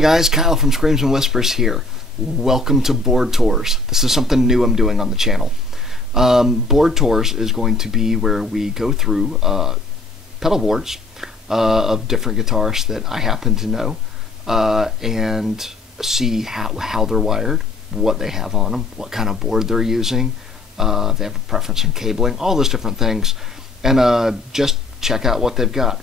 guys, Kyle from Screams and Whispers here. Welcome to Board Tours. This is something new I'm doing on the channel. Board Tours is going to be where we go through pedal boards of different guitarists that I happen to know and see how they're wired, what they have on them, what kind of board they're using, if they have a preference in cabling, all those different things, and just check out what they've got.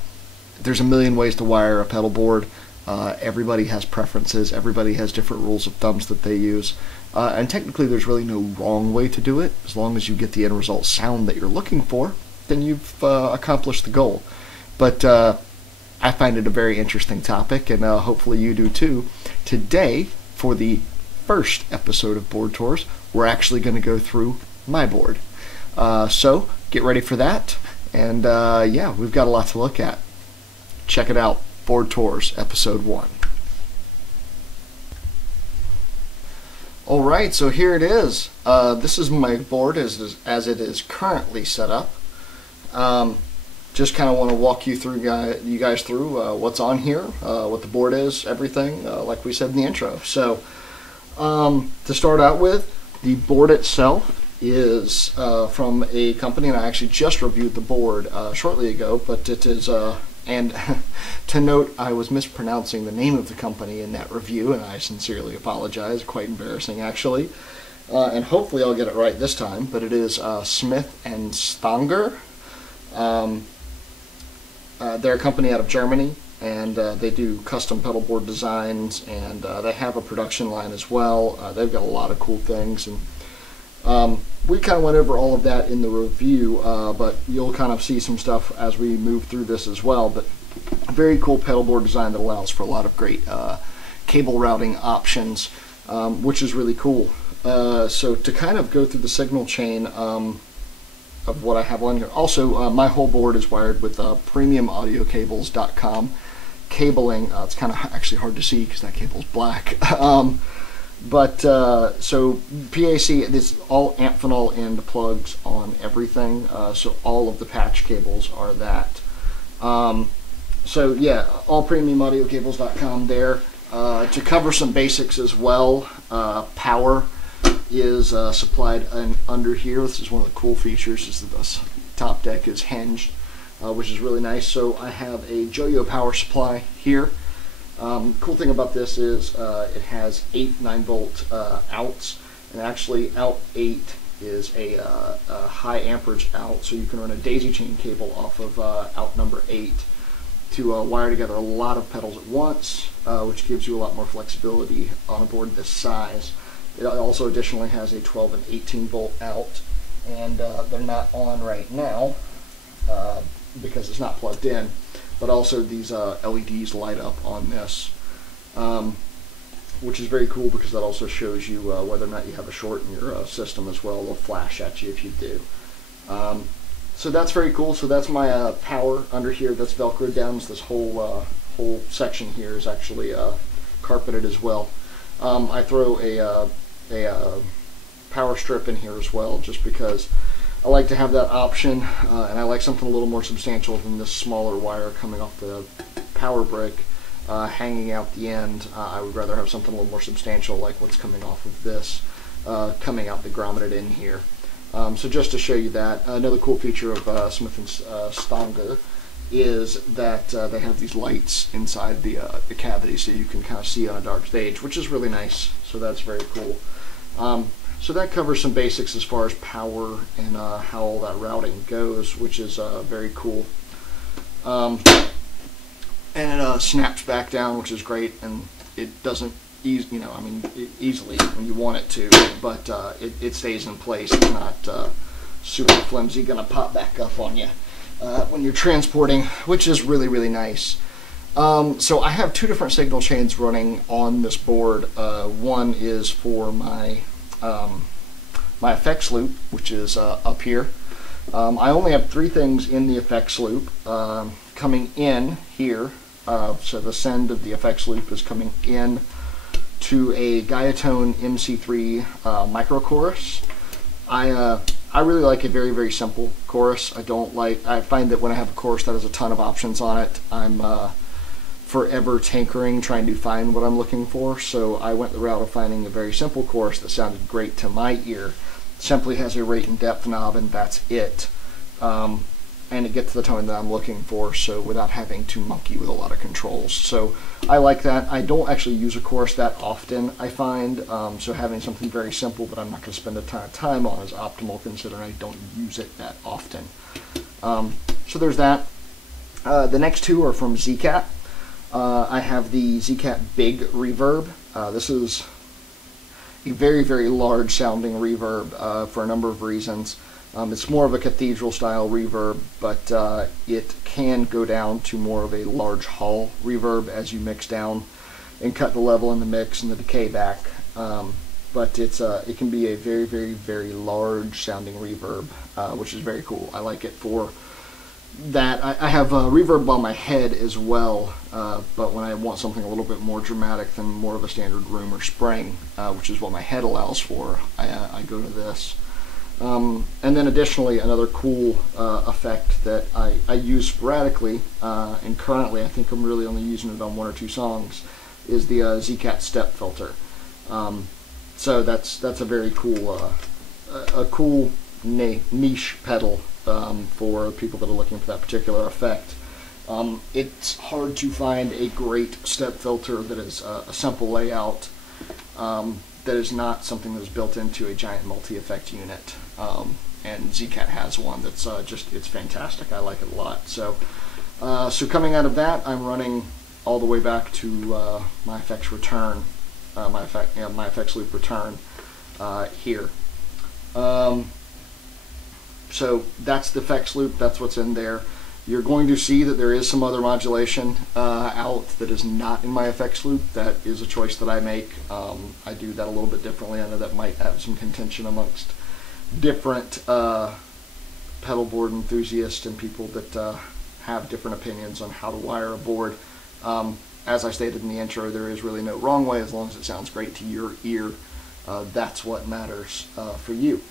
There's a million ways to wire a pedal board. Everybody has preferences, everybody has different rules of thumbs that they use, and technically there's really no wrong way to do it. As long as you get the end result sound that you're looking for, then you've accomplished the goal. But I find it a very interesting topic, and hopefully you do too. Today, for the first episode of Board Tours, we're actually going to go through my board. So get ready for that, and yeah, we've got a lot to look at. Check it out. Board Tours, Episode 1. Alright, so here it is. This is my board as it is currently set up. Just kind of want to walk you guys through what's on here, what the board is, everything, like we said in the intro. So, to start out with, the board itself is from a company, and I actually just reviewed the board shortly ago, but it is... And to note, I was mispronouncing the name of the company in that review, and I sincerely apologize. Quite embarrassing, actually. And hopefully I'll get it right this time, but it is Smith and Stange. They're a company out of Germany, and they do custom pedal board designs, and they have a production line as well. They've got a lot of cool things, and we kind of went over all of that in the review, but you'll kind of see some stuff as we move through this as well. But a very cool pedal board design that allows for a lot of great cable routing options, which is really cool. So to kind of go through the signal chain of what I have on here. Also, my whole board is wired with premiumaudiocables.com cabling. It's kind of actually hard to see because that cable's black. So PAC, this all Amphenol end plugs on everything, so all of the patch cables are that. So yeah, all premiumaudiocables.com there. To cover some basics as well, power is supplied under here. This is one of the cool features, is that this top deck is hinged, which is really nice. So I have a Joyo power supply here. Cool thing about this is it has 8 9-volt outs, and actually out 8 is a high amperage out, so you can run a daisy chain cable off of out number 8 to wire together a lot of pedals at once, which gives you a lot more flexibility on a board this size. It also additionally has a 12 and 18 volt out, and they're not on right now because it's not plugged in. But also these LEDs light up on this, which is very cool because that also shows you whether or not you have a short in your system as well. They'll flash at you if you do. So that's very cool. So that's my power under here that's velcroed down. So this whole section here is actually carpeted as well. I throw a power strip in here as well, just because I like to have that option, and I like something a little more substantial than this smaller wire coming off the power brick hanging out the end. I would rather have something a little more substantial like what's coming off of this coming out the grommeted in here. So just to show you that, another cool feature of Smith and Stange is that they have these lights inside the cavity, so you can kind of see on a dark stage, which is really nice. So that's very cool. So that covers some basics as far as power and how all that routing goes, which is very cool. And it snaps back down, which is great, and it doesn't easily when you want it to, but it stays in place. It's not super flimsy, gonna pop back up on you when you're transporting, which is really, really nice. So I have 2 different signal chains running on this board. One is for my effects loop, which is up here. I only have 3 things in the effects loop coming in here. So the send of the effects loop is coming in to a Gaiatone MC3 micro chorus. I really like a very, very simple chorus. I find that when I have a chorus that has a ton of options on it, I'm forever tinkering trying to find what I'm looking for, so I went the route of finding a very simple chorus that sounded great to my ear. Simply has a rate and depth knob, and that's it. And it gets the tone that I'm looking for, so without having to monkey with a lot of controls. So I like that. I don't actually use a chorus that often, I find, so having something very simple that I'm not going to spend a ton of time on is optimal, considering I don't use it that often. So there's that. The next two are from Zcat. I have the Zcat Big Reverb. This is a very, very large sounding reverb for a number of reasons. It's more of a cathedral style reverb, but it can go down to more of a large hall reverb as you mix down and cut the level in the mix and the decay back. But it can be a very, very, very large sounding reverb, which is very cool. I like it for that. I have reverb on my head as well, but when I want something a little bit more dramatic than more of a standard room or spring, which is what my head allows for, I go to this. And then additionally, another cool effect that I use sporadically, and currently I think I'm really only using it on 1 or 2 songs, is the Zcat step filter. So that's a very cool, cool niche pedal for people that are looking for that particular effect. It's hard to find a great step filter that is a simple layout, that is not something that is built into a giant multi-effect unit. And Zcat has one that's it's fantastic. I like it a lot. So coming out of that, I'm running all the way back to my effects return, my effects loop return here. So that's the effects loop. That's what's in there. You're going to see that there is some other modulation out that is not in my effects loop. That is a choice that I make. I do that a little bit differently. I know that might have some contention amongst different pedal board enthusiasts and people that have different opinions on how to wire a board. As I stated in the intro, there is really no wrong way as long as it sounds great to your ear. That's what matters for you.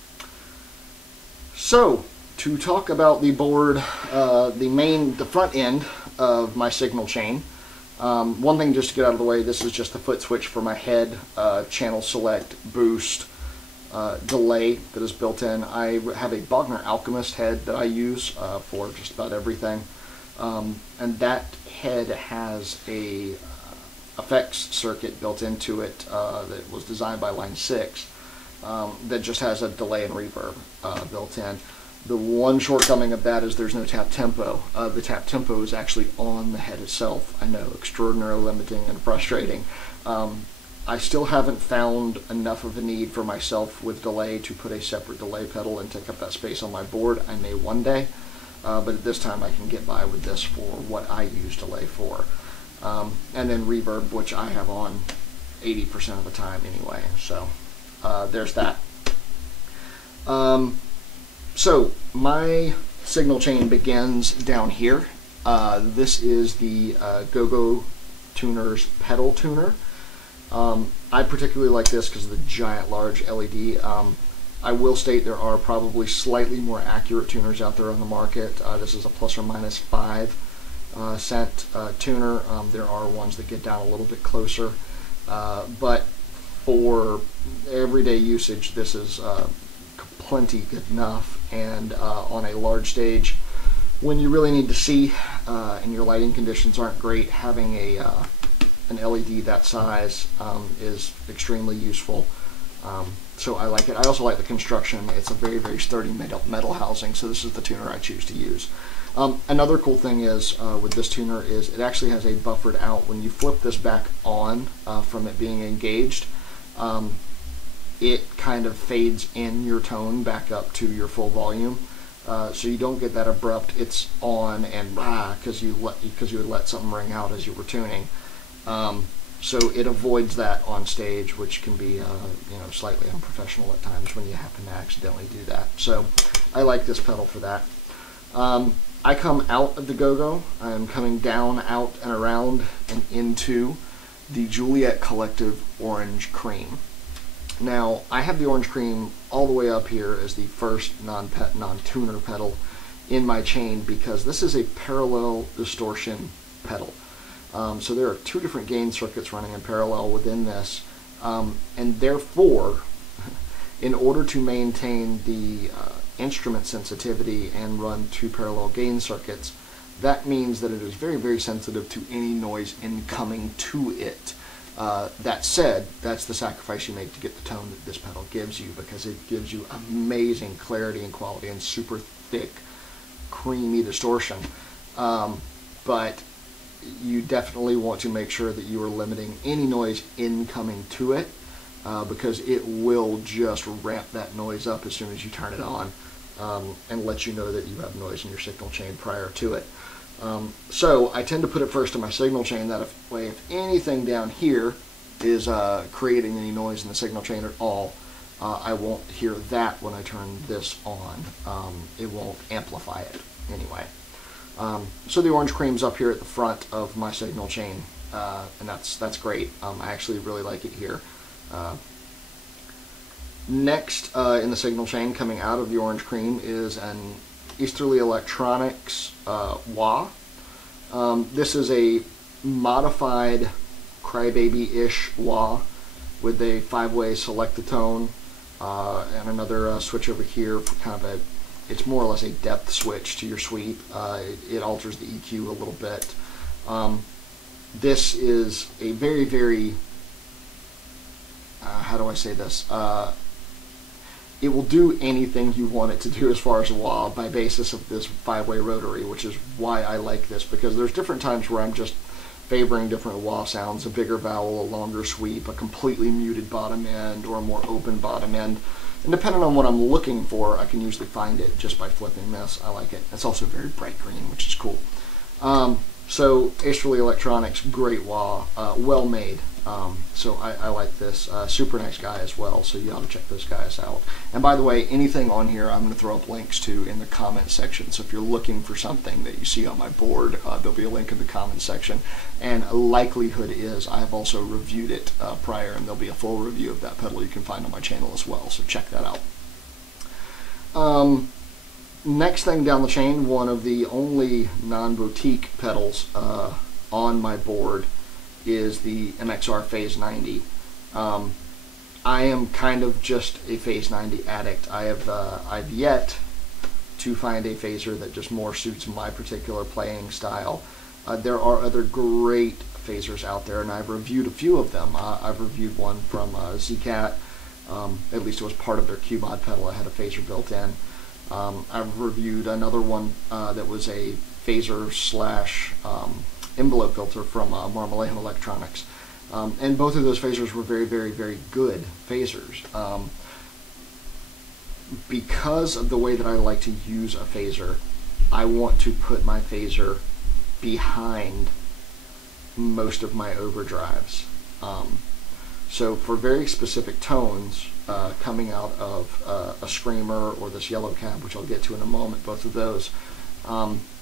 So, to talk about the board, the front end of my signal chain, one thing just to get out of the way, this is just the foot switch for my head, channel select, boost, delay that is built in. I have a Bogner Alchemist head that I use for just about everything, and that head has a effects circuit built into it that was designed by Line 6 that just has a delay and reverb built in. The one shortcoming of that is there's no tap tempo. The tap tempo is actually on the head itself. I know, extraordinarily limiting and frustrating. I still haven't found enough of a need for myself with delay to put a separate delay pedal and take up that space on my board. I may one day, but at this time I can get by with this for what I use delay for. And then reverb, which I have on 80% of the time anyway. So there's that. So my signal chain begins down here. This is the GoGo Tuners pedal tuner. I particularly like this because of the giant large LED. I will state there are probably slightly more accurate tuners out there on the market. This is a plus or minus 5 cent tuner. There are ones that get down a little bit closer, but for everyday usage this is plenty good enough. And on a large stage, when you really need to see and your lighting conditions aren't great, having an LED that size is extremely useful. So I like it. I also like the construction. It's a very, very sturdy metal housing, so this is the tuner I choose to use. Another cool thing is with this tuner is it actually has a buffered out. When you flip this back on from it being engaged, it kind of fades in your tone back up to your full volume, so you don't get that abrupt "it's on" and because you would let something ring out as you were tuning. So it avoids that on stage, which can be slightly unprofessional at times when you happen to accidentally do that. So I like this pedal for that. I come out of the GoGo. I'm coming down, out, and around and into the Juliet Collective Orange Cream. Now, I have the Orange Cream all the way up here as the first non-tuner pedal in my chain because this is a parallel distortion pedal. So there are two different gain circuits running in parallel within this, and therefore, in order to maintain the instrument sensitivity and run two parallel gain circuits, that means that it is very, very sensitive to any noise incoming to it. That said, that's the sacrifice you make to get the tone that this pedal gives you, because it gives you amazing clarity and quality and super thick, creamy distortion. But you definitely want to make sure that you are limiting any noise incoming to it, because it will just ramp that noise up as soon as you turn it on, and let you know that you have noise in your signal chain prior to it. So I tend to put it first in my signal chain, that way if anything down here is creating any noise in the signal chain at all, I won't hear that when I turn this on. It won't amplify it anyway. So the orange cream's up here at the front of my signal chain, and that's great. I actually really like it here. Next in the signal chain, coming out of the orange cream, is an Esterly Electronics wah. This is a modified crybaby-ish wah with a 5-way select-a-tone and another switch over here for kind of a, it's more or less a depth switch to your sweep. It alters the EQ a little bit. This is a very, very, how do I say this? It will do anything you want it to do as far as a wah by basis of this 5-way rotary, which is why I like this, because there's different times where I'm just favoring different wah sounds, a bigger vowel, a longer sweep, a completely muted bottom end, or a more open bottom end. And depending on what I'm looking for, I can usually find it just by flipping this. I like it. It's also very bright green, which is cool. So Esterly Electronics, great wah, well made. So I like this. Super nice guy as well, so you ought to check those guys out. And by the way, anything on here I'm going to throw up links to in the comment section. So if you're looking for something that you see on my board, there'll be a link in the comment section. And likelihood is I have also reviewed it prior, and there'll be a full review of that pedal you can find on my channel as well, so check that out. Next thing down the chain, one of the only non-boutique pedals on my board is the MXR Phase 90. I am kind of just a Phase 90 addict. I've yet to find a phaser that just more suits my particular playing style. There are other great phasers out there, and I've reviewed a few of them. I've reviewed one from Zcat. At least it was part of their Q-Mod pedal. I had a phaser built in. I've reviewed another one that was a phaser slash envelope filter from Juliet Electronics. And both of those phasers were very, very, very good phasers. Because of the way that I like to use a phaser, I want to put my phaser behind most of my overdrives. So for very specific tones, coming out of a screamer or this yellow cab, which I'll get to in a moment, both of those,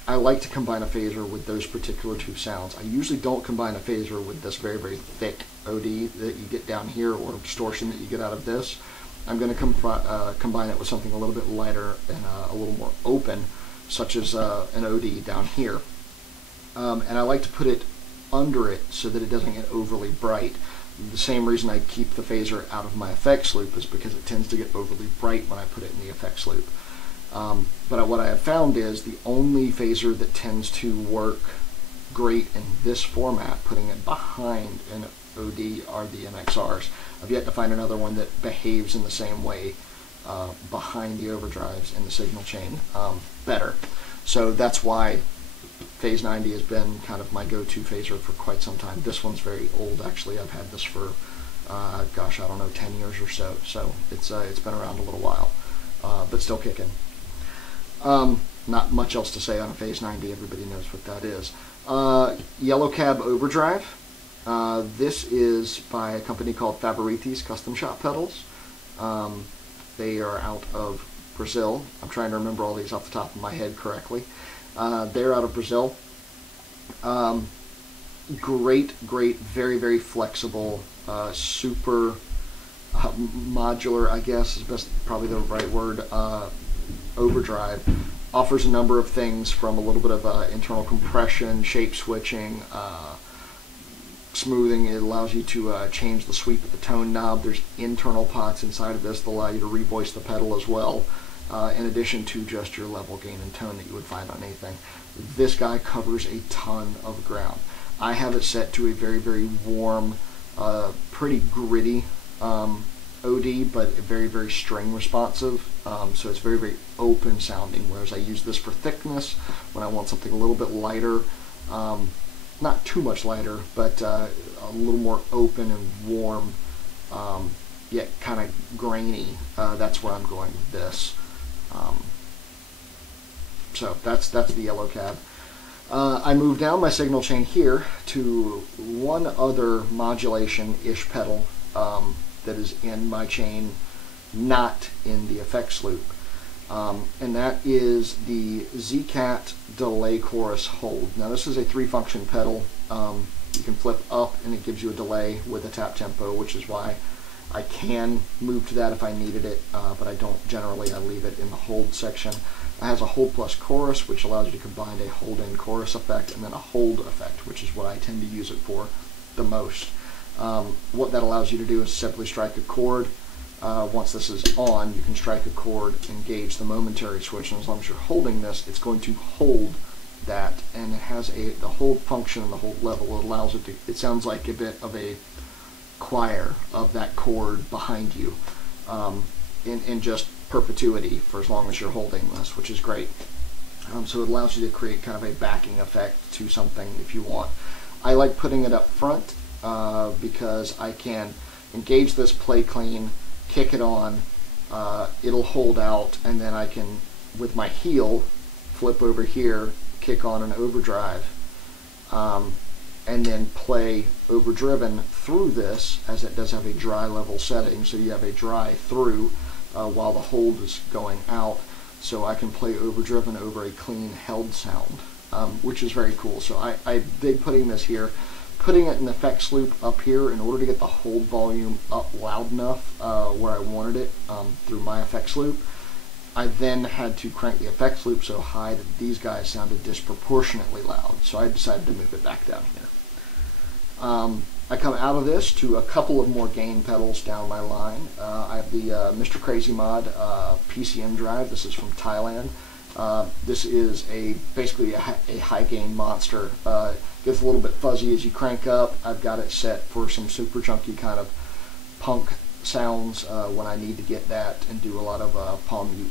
I like to combine a phaser with those particular two sounds. I usually don't combine a phaser with this very, very thick OD that you get down here, or distortion that you get out of this. I'm going to combine it with something a little bit lighter and a little more open, such as an OD down here. And I like to put it under it so that it doesn't get overly bright. The same reason I keep the phaser out of my effects loop is because it tends to get overly bright when I put it in the effects loop. But what I have found is the only phaser that tends to work great in this format, putting it behind an OD, are the MXRs. I've yet to find another one that behaves in the same way behind the overdrives in the signal chain better. So that's why Phase 90 has been kind of my go-to phaser for quite some time. This one's very old, actually. I've had this for, gosh, I don't know, 10 years or so. So it's been around a little while, but still kicking. Not much else to say on a Phase 90. Everybody knows what that is. Yellow Cab Overdrive. This is by a company called Favoretti's Custom Shop Pedals. They are out of Brazil. I'm trying to remember all these off the top of my head correctly. They're out of Brazil. Great, very, very flexible, super modular, I guess is probably the right word, overdrive. Offers a number of things, from a little bit of internal compression, shape switching, smoothing. It allows you to change the sweep of the tone knob. There's internal pots inside of this that allow you to revoice the pedal as well, in addition to just your level, gain, and tone that you would find on anything. This guy covers a ton of ground. I have it set to a very, very warm, pretty gritty OD, but very, very string responsive. So it's very, very open sounding, whereas I use this for thickness when I want something a little bit lighter. Not too much lighter, but a little more open and warm, yet kind of grainy. That's where I'm going with this. So that's the yellow cab. I moved down my signal chain here to one other modulation-ish pedal that is in my chain, not in the effects loop. And that is the Zcat delay chorus hold. Now this is a 3-function pedal. You can flip up and it gives you a delay with a tap tempo, which is why I can move to that if I needed it, but I don't generally. I leave it in the hold section. It has a hold plus chorus, which allows you to combine a hold and chorus effect, and then a hold effect, which is what I tend to use it for the most. What that allows you to do is simply strike a chord. Once this is on, you can strike a chord, engage the momentary switch, and as long as you're holding this, it's going to hold that, and it has the hold function and the hold level. It allows it to, it sounds like a bit of a choir of that chord behind you, in just perpetuity for as long as you're holding this, which is great. So it allows you to create kind of a backing effect to something if you want. I like putting it up front because I can engage this, play clean, kick it on, it'll hold out, and then I can, with my heel, flip over here, kick on an overdrive, and then play overdriven through this, as it does have a dry level setting, so you have a dry through while the hold is going out, so I can play overdriven over a clean held sound, which is very cool. So I dig putting this here. Putting it in the effects loop up here in order to get the hold volume up loud enough where I wanted it through my effects loop. I then had to crank the effects loop so high that these guys sounded disproportionately loud, so I decided to move it back down here. I come out of this to a couple of more gain pedals down my line. I have the Mr. Crazy Mod PCM drive. This is from Thailand. This is basically a high gain monster. Gets a little bit fuzzy as you crank up. I've got it set for some super chunky kind of punk sounds when I need to get that and do a lot of palm mute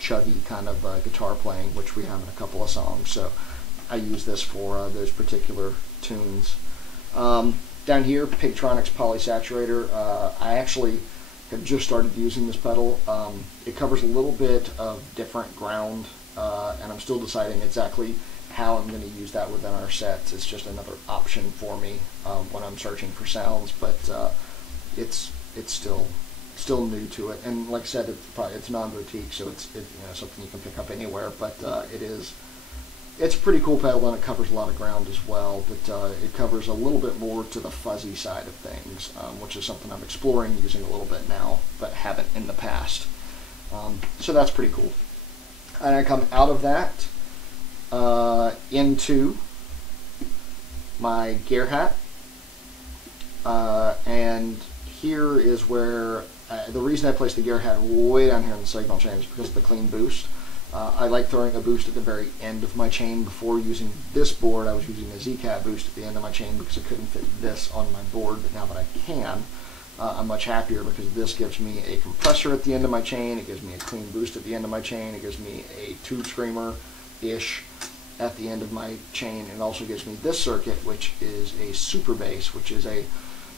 chuggy kind of guitar playing, which we have in a couple of songs. So I use this for those particular tunes. Down here, Pigtronics Polysaturator. I actually have just started using this pedal. It covers a little bit of different ground, and I'm still deciding exactly how I'm going to use that within our sets. It's just another option for me when I'm searching for sounds, but it's still new to it. And like I said, it's non-boutique, so it's something you can pick up anywhere. But it's a pretty cool pedal, and it covers a lot of ground as well. But it covers a little bit more to the fuzzy side of things, which is something I'm exploring using a little bit now, but haven't in the past. So that's pretty cool. And I come out of that into my Gerhat, and here is where the reason I placed the Gerhat way down here in the signal chain is because of the clean boost. I like throwing a boost at the very end of my chain. Before using this board, I was using a Zcat boost at the end of my chain because I couldn't fit this on my board, but now that I can, I'm much happier because this gives me a compressor at the end of my chain, it gives me a clean boost at the end of my chain, it gives me a tube screamer-ish at the end of my chain, and it also gives me this circuit, which is a super bass, which is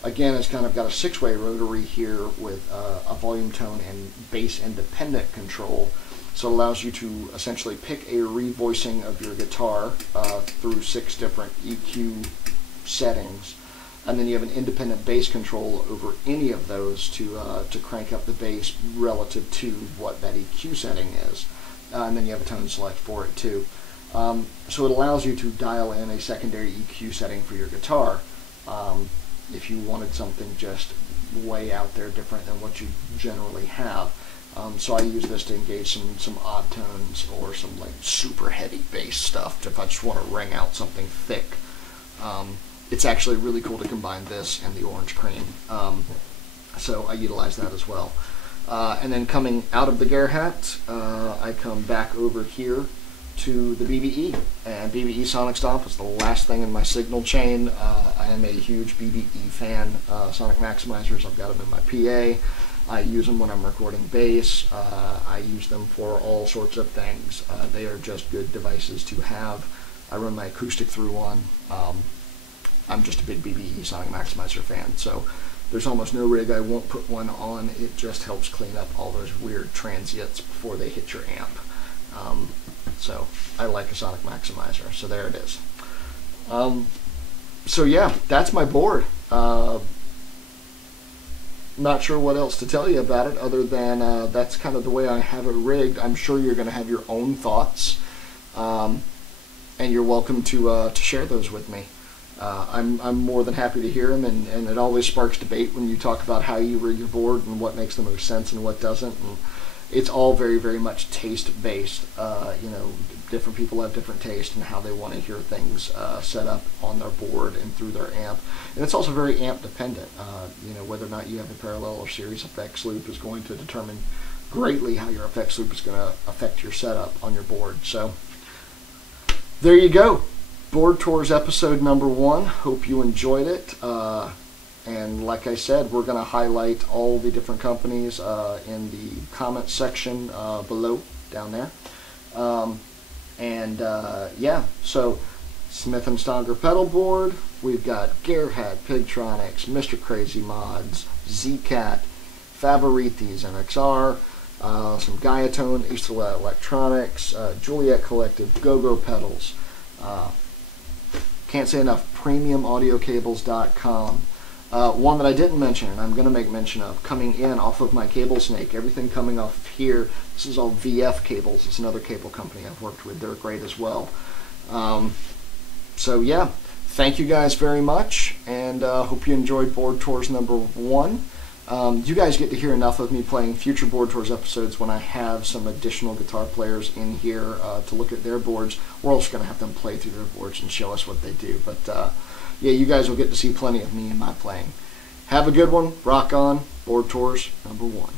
again, it's kind of got a 6-way rotary here with a volume, tone, and bass independent control. So it allows you to essentially pick a revoicing of your guitar through 6 different EQ settings, and then you have an independent bass control over any of those to crank up the bass relative to what that EQ setting is. And then you have a tone select for it too. So it allows you to dial in a secondary EQ setting for your guitar if you wanted something just way out there different than what you generally have. So I use this to engage some odd tones or some like super heavy bass stuff if I just want to ring out something thick. it's actually really cool to combine this and the orange cream. So I utilize that as well. And then coming out of the Gerhat, I come back over here to the BBE, and BBE Sonic Stop is the last thing in my signal chain. I am a huge BBE fan. Sonic maximizers, I've got them in my PA. I use them when I'm recording bass. I use them for all sorts of things. They are just good devices to have. I run my acoustic through one. I'm just a big BBE Sonic maximizer fan, so there's almost no rig I won't put one on. It just helps clean up all those weird transients before they hit your amp. So I like a Sonic maximizer, so there it is. So yeah, that's my board. Not sure what else to tell you about it other than that's kind of the way I have it rigged. I'm sure you're going to have your own thoughts, and you're welcome to share those with me. I'm more than happy to hear them, and it always sparks debate when you talk about how you rig your board and what makes the most sense and what doesn't. And it's all very, very much taste-based. You know, different people have different taste in how they want to hear things set up on their board and through their amp. And it's also very amp-dependent. You know, whether or not you have a parallel or series effects loop is going to determine greatly how your effects loop is going to affect your setup on your board. So there you go. Board Tours episode number 1. Hope you enjoyed it. And like I said, we're going to highlight all the different companies in the comments section below, down there. Yeah, so Smith & Stonker pedal board. We've got Gerhat, Pigtronics, Mr. Crazy Mods, Zcat, Favoretti's MXR, some Guiatone, Esterly Electronics, Juliet Collective, GoGo pedals. Can't say enough, premiumaudiocables.com. One that I didn't mention, and I'm going to make mention of, coming in off of my cable snake, everything coming off of here, this is all VF cables. It's another cable company I've worked with. They're great as well. So yeah, thank you guys very much, and hope you enjoyed Board Tours number 1. You guys get to hear enough of me playing future Board Tours episodes when I have some additional guitar players in here to look at their boards. We're also going to have them play through their boards and show us what they do. But yeah, you guys will get to see plenty of me and my playing. Have a good one. Rock on. Board Tours number 1.